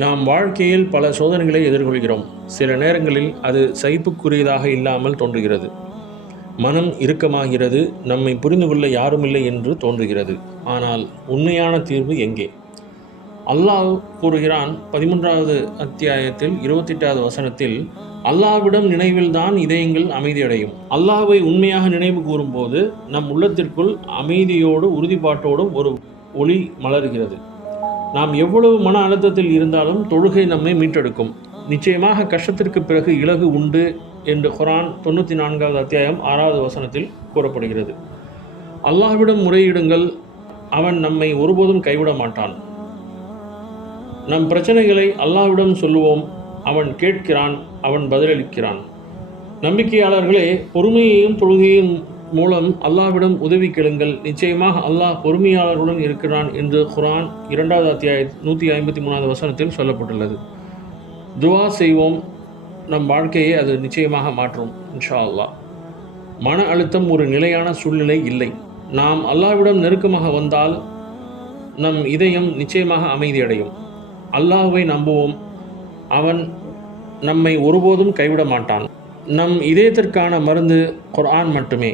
நாம் வாழ்க்கையில் பல சோதனைகளை எதிர்கொள்கிறோம். சில நேரங்களில் அது சகிப்புக்குரியதாக இல்லாமல் தோன்றுகிறது. மனம் இறுக்கமாகிறது. நம்மை புரிந்து கொள்ள யாருமில்லை என்று தோன்றுகிறது. ஆனால் உண்மையான தீர்வு எங்கே? அல்லாஹ் கூறுகிறான் 13வது அத்தியாயத்தில் 28வது வசனத்தில், அல்லாஹ்விடம் நினைவில்தான் இதயங்கள் அமைதியடையும். அல்லாஹ்வை உண்மையாக நினைவு கூறும்போது நம் உள்ளத்திற்குள் அமைதியோடு உறுதிப்பாட்டோடும் ஒரு ஒளி மலர்கிறது. நாம் எவ்வளவு மன அழுத்தத்தில் இருந்தாலும் தொழுகை நம்மை மீட்டெடுக்கும். நிச்சயமாக கஷ்டத்திற்கு பிறகு இலகு உண்டு என்று குர்ஆன் 94வது அத்தியாயம் 6வது வசனத்தில் கூறப்படுகிறது. அல்லாஹ்விடம் முறையிடுங்கள், அவன் நம்மை ஒருபோதும் கைவிட மாட்டான். நம் பிரச்சனைகளை அல்லாஹ்விடம் சொல்லுவோம், அவன் கேட்கிறான், அவன் பதிலளிக்கிறான். நம்பிக்கையாளர்களே, பொறுமையையும் தொழுகையும் மூலம் அல்லாஹ்விடம் உதவி கேளுங்கள். நிச்சயமாக அல்லாஹ் பொறுமையாளர்களுடன் இருக்கிறான் என்று குர்ஆன் 2வது அத்தியாயம் 153வது வசனத்தில் சொல்லப்பட்டுள்ளது. துவா செய்வோம், நம் வாழ்க்கையை அது நிச்சயமாக மாற்றும் இன்ஷா அல்லாஹ். மன அழுத்தம் ஒரு நிலையான சூழ்நிலை இல்லை. நாம் அல்லாஹ்விடம் நெருக்கமாக வந்தால் நம் இதயம் நிச்சயமாக அமைதியடையும். அல்லாஹ்வை நம்புவோம், அவன் நம்மை ஒருபோதும் கைவிட மாட்டான். நம் இதயத்திற்கான மருந்து குர்ஆன் மட்டுமே.